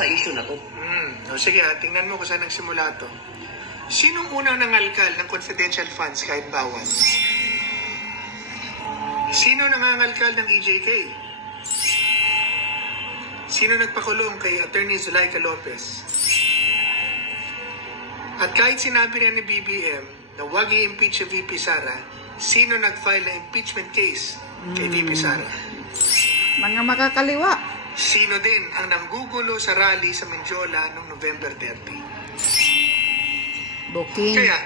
sa issue na to. Sige tingnan mo kung saan nagsimula to. Sinong unang nangalkal ng confidential funds kahit bawal? Sino nangangalkal ng EJK? Sino nagpakulong kay Attorney Zulaika Lopez? At kahit sinabi rin ni BBM na huwag i-impeach si VP Sara, sino nag-file na impeachment case kay VP Sara? Mga makakaliwa. Sino din ang nanggugulo sa rally sa Mendiola noong November 30? Booking. Kaya,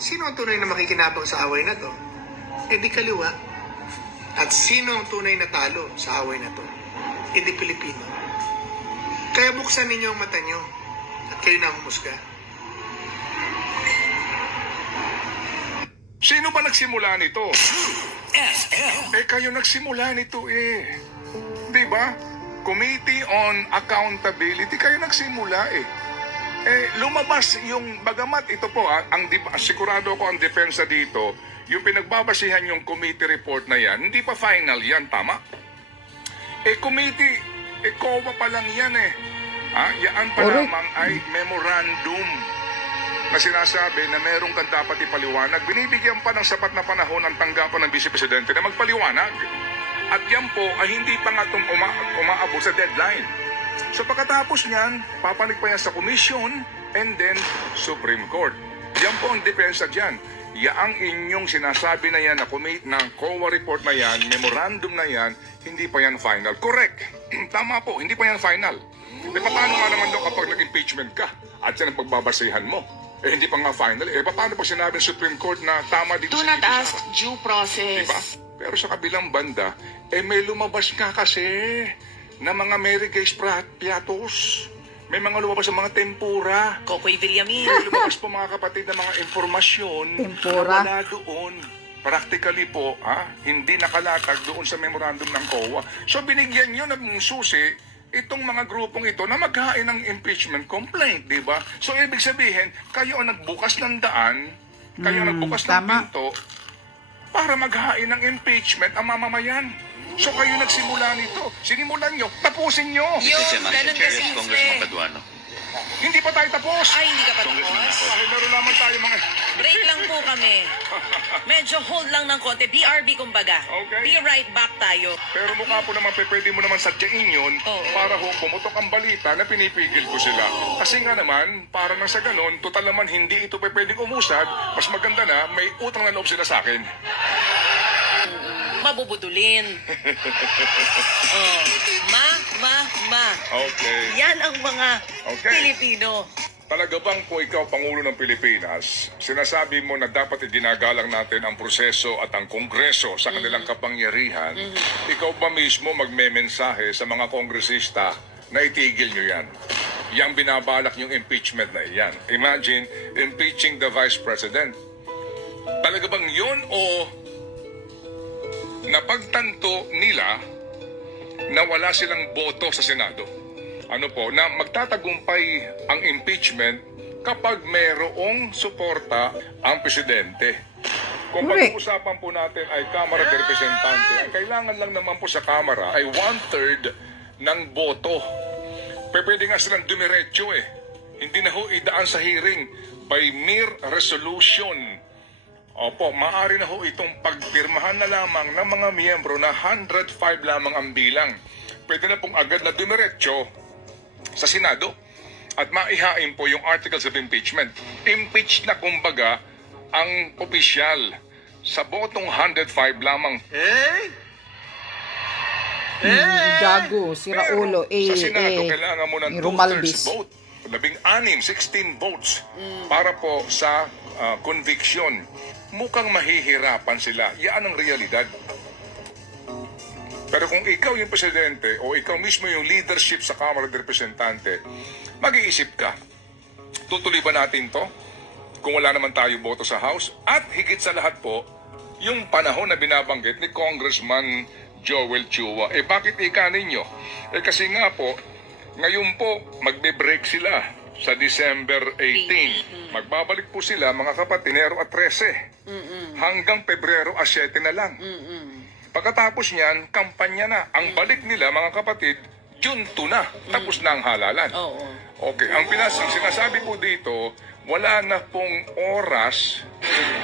sino ang tunay na makikinabang sa away na to? E di kaliwa. At sino ang tunay na talo sa away na to? E di Pilipino. Kaya buksan ninyo ang mata nyo at kayo na humusga. Sino ba nagsimula nito? Kayo nagsimula nito Diba? Committee on Accountability, kayo nagsimula lumabas yung, bagamat ito po, sigurado ko ang depensa dito, yung pinagbabasihan yung committee report na yan, hindi pa final yan, tama? Committee, COA pa lang yan Yan pa lamang ay memorandum na sinasabi na meron kang dapat ipaliwanag. Binibigyan pa ng sapat na panahon ang tanggapan ng Vice Presidente na magpaliwanag. At yan po ay hindi pa nga itong umaabot sa deadline. So pagkatapos niyan, papanig pa yan sa Commission and then Supreme Court. Yan po ang depensa dyan. Yaang inyong sinasabi na yan, na COA report na yan, memorandum na yan, hindi pa yan final. Correct. Tama po, hindi pa yan final. Paano nga naman daw kapag nag-impeachment ka at yan ang pagbabasihan mo? Hindi pa nga final. Paano pag sinabi ng Supreme Court na tama dito do sa not ask due process. Diba? Pero sa kabilang banda, may lumabas ka kasi na mga Mary Grace Piatos. May mga lumabas ng mga tempura. Kokoy Villamin. May lumabas po mga kapatid ng mga informasyon Tempura. na wala doon. Practically po, hindi nakalatag doon sa memorandum ng COA. So binigyan nyo ng susi itong mga grupong ito na maghain ng impeachment complaint, di ba? So ibig sabihin, kayo ang nagbukas ng daan, kayo ang nagbukas ng pinto para maghain ng impeachment ang mamamayan. So kayo nagsimula nito. Sinimulan nyo, tapusin nyo. Ganun kasi Congressman Paduano. Hindi pa tayo tapos. Ay, hindi ka pa tapos. Dahil meron naman tayo mga... Break lang po kami. Medyo hold lang ng konti. BRB kumbaga. Okay. Be right back tayo. Pero mukha po naman, pwede mo naman sadyain yun para pumutok ang balita na pinipigil ko sila. Kasi nga naman, para nang sa ganon, total naman hindi ito pwedeng umusad. Mas maganda na, may utang na loob sila sa akin. Mabubudulin. Ma. Okay. Yan ang mga Pilipino. Talaga bang kung ikaw Pangulo ng Pilipinas, sinasabi mo na dapat iginagalang natin ang proseso at ang Kongreso sa kanilang kapangyarihan, ikaw ba mismo magmemensahe sa mga kongresista na itigil nyo yan? Yang binabalak yung impeachment na iyan. Imagine, impeaching the Vice President. Talaga bang yun o napagtanto nila na wala silang boto sa Senado? Na magtatagumpay ang impeachment kapag mayroong suporta ang presidente. Kung pag-uusapan po natin ay Kamara de Representante, ang kailangan lang naman po sa Kamara ay 1/3 ng boto. Pwede nga silang dumiretso Hindi na ho idaan sa hearing by mere resolution. Opo, maaari na ho itong pagpirmahan na lamang ng mga miyembro na 105 lamang ang bilang. Pwede na pong agad na dumiretso sa Senado at maihain po yung articles of impeachment. Impeach na kumbaga ang opisyal sa botong 105 lamang. Gago, si Raulo, sa Senado, kailangan mo ng 2/3 vote. 16 votes para po sa conviction. Mukhang mahihirapan sila. Yan ang realidad. Pero kung ikaw yung presidente o ikaw mismo yung leadership sa Kamara de Representante, mag-iisip ka, tutuloy ba natin to kung wala naman tayo boto sa House? At higit sa lahat po, yung panahon na binabanggit ni Congressman Joel Chua. Bakit ika ninyo? Kasi nga po, ngayon po, magbe-break sila sa December 18. Magbabalik po sila, mga kapatid, Enero at 13. Hanggang Pebrero 7 na lang. Pagkatapos niyan, kampanya na. Ang balik nila, mga kapatid, June 2 na. Tapos na ang halalan. Oo. Okay, ang sinasabi po dito, wala na pong oras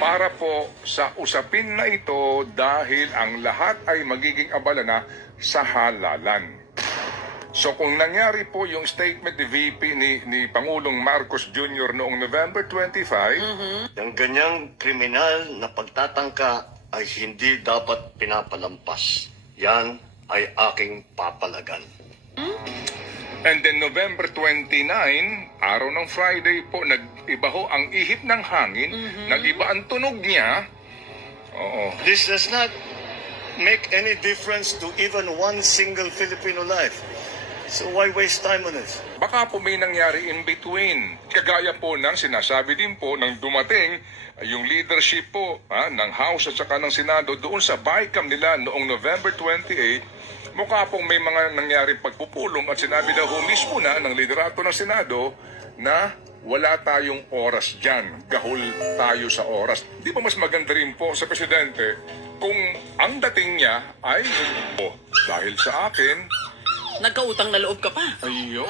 para po sa usapin na ito dahil ang lahat ay magiging abala na sa halalan. So kung nangyari po yung statement ni VP ni Pangulong Marcos Jr. noong November 25, Ang ganyang kriminal na pagtatangka ay hindi dapat pinapalampas. Yan ay aking papalagan. and then November 29, araw ng Friday po, nag-iba ho ang ihip ng hangin, nag-iba ang tunog niya. Oo. This does not make any difference to even one single Filipino life. So why waste time on this? Baka po may nangyari in between. Kagaya po ng sinasabi din po ng dumating yung leadership po ng House at saka ng Senado doon sa BICAM nila noong November 28, mukha pong may mga nangyaring pagpupulong at sinabi daw mismo na ng liderato ng Senado na wala tayong oras dyan. Gahol tayo sa oras. Di ba mas maganda rin po sa Presidente kung ang dating niya ay, dahil sa akin, Nagkautang na loob ka pa. ayun.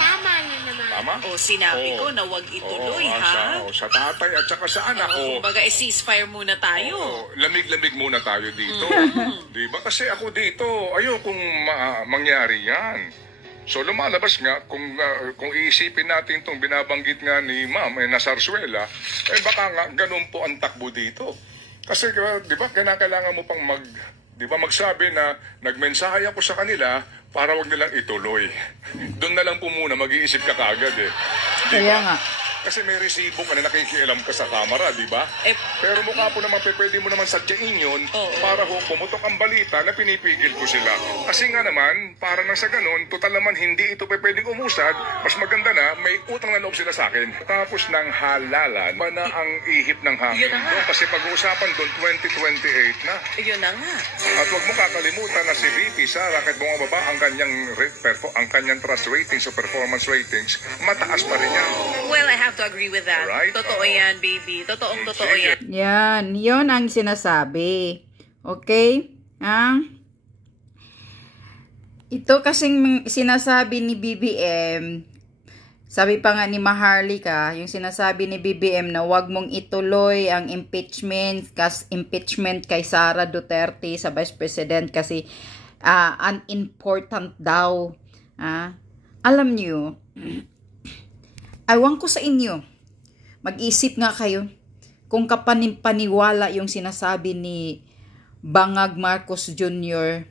Tama niya naman. Tama? O sinabi ko na wag ituloy, ha? Sa tatay at saka sa anak. Kumbaga, ceasefire muna tayo. Lamig-lamig muna tayo dito. Di ba? Kasi ako dito, ayokong mangyari yan. So lumalabas nga, kung iisipin natin itong binabanggit nga ni Ma'am na Sarsuela, baka nga ganun po ang takbo dito. Kasi di ba, kailangan mo pang magsabi na nagmensahe ako sa kanila para wag nilang ituloy. Doon na lang po muna mag-iisip ka kaagad eh. Kaya nga. Kasi may resibo ka na nakikialam ka sa kamera, di ba? Pero mukha po naman, pwede mo naman sadyain yun para pumutok ang balita na pinipigil ko sila. Kasi nga naman, para na sa ganun, total naman hindi ito pwedeng umusad, mas maganda na may utang na loob sila sa akin. Tapos ng halalan, na ang ihip ng hangin doon. Kasi pag-uusapan doon, 2028 na. Yun na nga. At huwag mo kakalimutan na si VP Sara, kahit bumababa ang kanyang trust ratings o performance ratings, mataas pa rin yan. Well, I have to agree with that. Alright. Totoo yan, baby. Totoo yan. Yan. Yon ang sinasabi. Okay? Ito kasing sinasabi ni BBM, sabi pa nga ni Maharlika, yung sinasabi ni BBM na wag mong ituloy ang impeachment kay Sara Duterte sa Vice President kasi unimportant daw. Alam niyo, awan ko sa inyo, mag-isip nga kayo kung kapanipaniwala yung sinasabi ni Bangag Marcos Jr.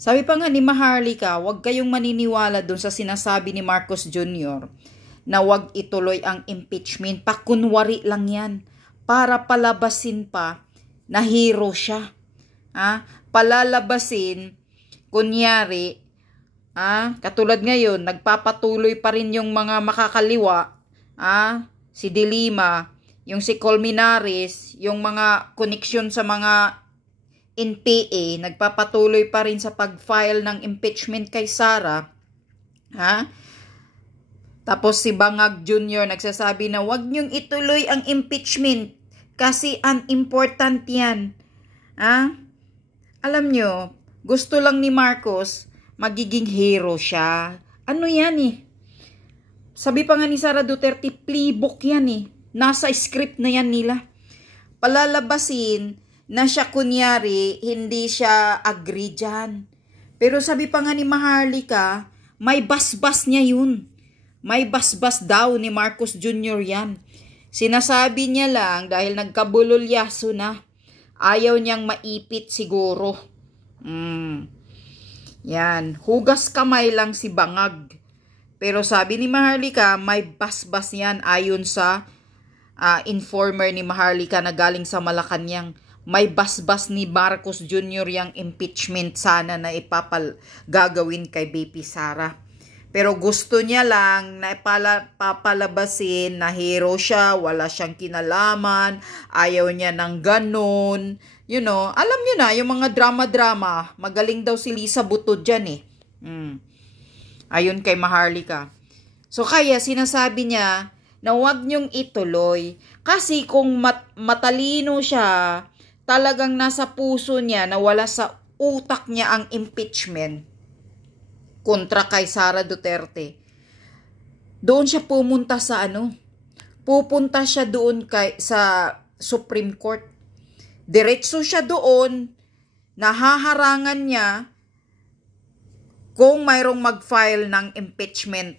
Sabi pa nga ni Maharlika, huwag kayong maniniwala dun sa sinasabi ni Marcos Jr. na huwag ituloy ang impeachment. Pakunwari lang yan para palabasin pa na hero siya. Palalabasin, kunyari, katulad ngayon, nagpapatuloy pa rin yung mga makakaliwa, si De Lima, yung si Colmenares, yung mga koneksyon sa mga NPA, nagpapatuloy pa rin sa pag-file ng impeachment kay Sara. Tapos si Bangag Jr. nagsasabi na wag niyong ituloy ang impeachment kasi unimportant yan. Alam niyo, gusto lang ni Marcos magiging hero siya. Ano yan eh? Sabi pa nga ni Sara Duterte, playbook yan eh. Nasa script na yan nila. Palalabasin na siya kunyari, hindi siya agree dyan. Pero sabi pa nga ni Maharlika, may basbas niya yun. May basbas daw ni Marcos Jr. yan. Sinasabi niya lang dahil nagkabulolyaso na. Ayaw niyang maipit siguro. Yan, hugas kamay lang si Bangag. Pero sabi ni Maharlika, may basbas yan ayon sa informer ni Maharlika na galing sa Malacanang. May basbas ni Marcos Jr. yung impeachment sana na gagawin kay BP Sara. Pero gusto niya lang na papalabasin na hero siya, wala siyang kinalaman, ayaw niya ng ganun. You know, alam niyo na, yung mga drama-drama, magaling daw si Lisa Butod dyan eh. Ayun kay Maharlika. So kaya sinasabi niya na huwag niyong ituloy. Kasi kung matalino siya, talagang nasa puso niya na wala sa utak niya ang impeachment, kontra kay Sara Duterte, doon siya pumunta sa pupunta siya doon sa Supreme Court. Diretso siya doon, nahaharangan niya kung mayroong mag-file ng impeachment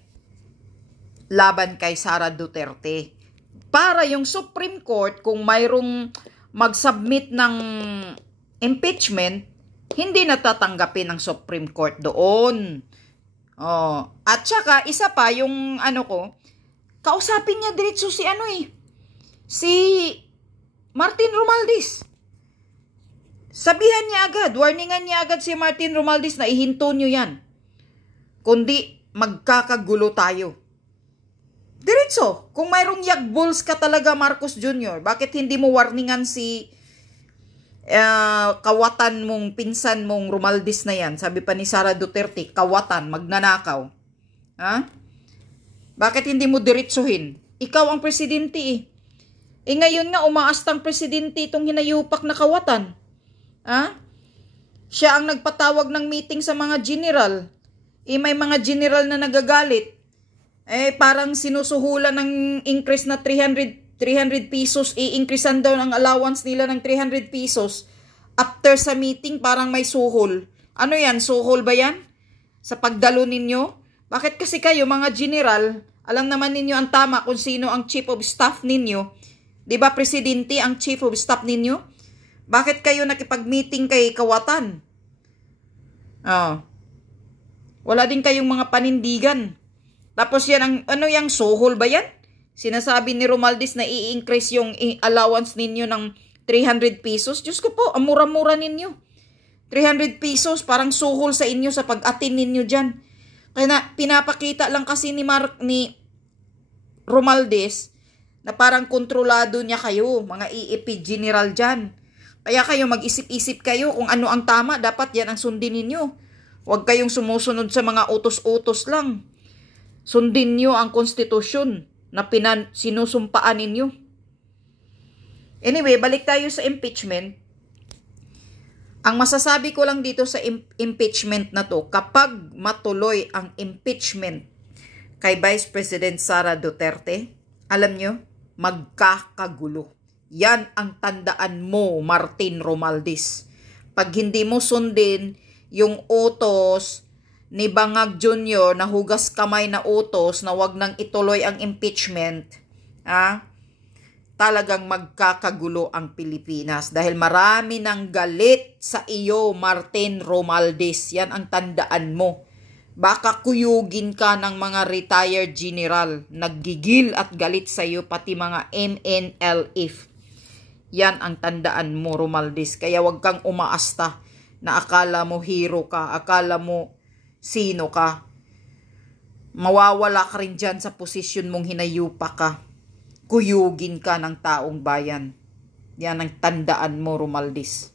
laban kay Sara Duterte. Para yung Supreme Court, kung mayroong mag-submit ng impeachment, hindi natatanggapin ng Supreme Court doon. At saka, isa pa, yung kausapin niya diretso si Martin Romualdez. Sabihan niya agad, warningan niya agad si Martin Romualdez na ihinto niyo yan. Kundi magkakagulo tayo. Diretso, kung mayroong yagbuls ka talaga, Marcos Jr., bakit hindi mo warningan si kawatan mong, pinsan mong Romualdez na yan? Sabi pa ni Sara Duterte, kawatan, magnanakaw. Ha? Bakit hindi mo diretsuhin? Ikaw ang presidente ngayon nga, umaastang presidente itong hinayupak na kawatan. Ha? Siya ang nagpatawag ng meeting sa mga general. May mga general na nagagalit. Parang sinusuhulan ng increase na 300 pesos. I-increasean daw ang allowance nila ng 300 pesos. After sa meeting, parang may suhol. Ano yan? Suhol ba yan? Sa pagdalo ninyo? Bakit kasi kayo, mga general, alam naman ninyo ang tama kung sino ang chief of staff ninyo. Diba, presidente ang chief of staff ninyo? Bakit kayo nakipag-meeting kay kawatan? Wala din kayong mga panindigan. Tapos yan, yung suhol ba yan? Sinasabi ni Romualdez na i-increase yung allowance ninyo ng 300 pesos. Diyos ko po, ang mura-mura ninyo. 300 pesos, parang suhol sa inyo sa pag-atin ninyo dyan. Kaya pinapakita lang kasi ni Romualdez na parang kontrolado niya kayo, mga EEP general dyan. Kaya kayo mag-isip-isip kayo kung ano ang tama, dapat yan ang sundin ninyo. Huwag kayong sumusunod sa mga utos-utos lang. Sundin nyo ang konstitusyon na sinusumpaan ninyo. Anyway, balik tayo sa impeachment. Ang masasabi ko lang dito sa impeachment na to, kapag matuloy ang impeachment kay Vice President Sara Duterte, alam nyo, magkakagulo. Yan ang tandaan mo, Martin Romualdez. Pag hindi mo sundin yung utos ni Bangag Jr. na hugas kamay na utos na wag nang ituloy ang impeachment, talagang magkakagulo ang Pilipinas dahil marami nang galit sa iyo, Martin Romualdez. Yan ang tandaan mo. Baka kuyugin ka ng mga retired general. Naggigil at galit sa iyo pati mga MNLF. Yan ang tandaan mo, Romualdez. Kaya wag kang umaasta na akala mo hero ka, akala mo sino ka. Mawawala ka rin dyan sa posisyon mong hinayupa ka. Kuyugin ka ng taong bayan. Yan ang tandaan mo, Romualdez.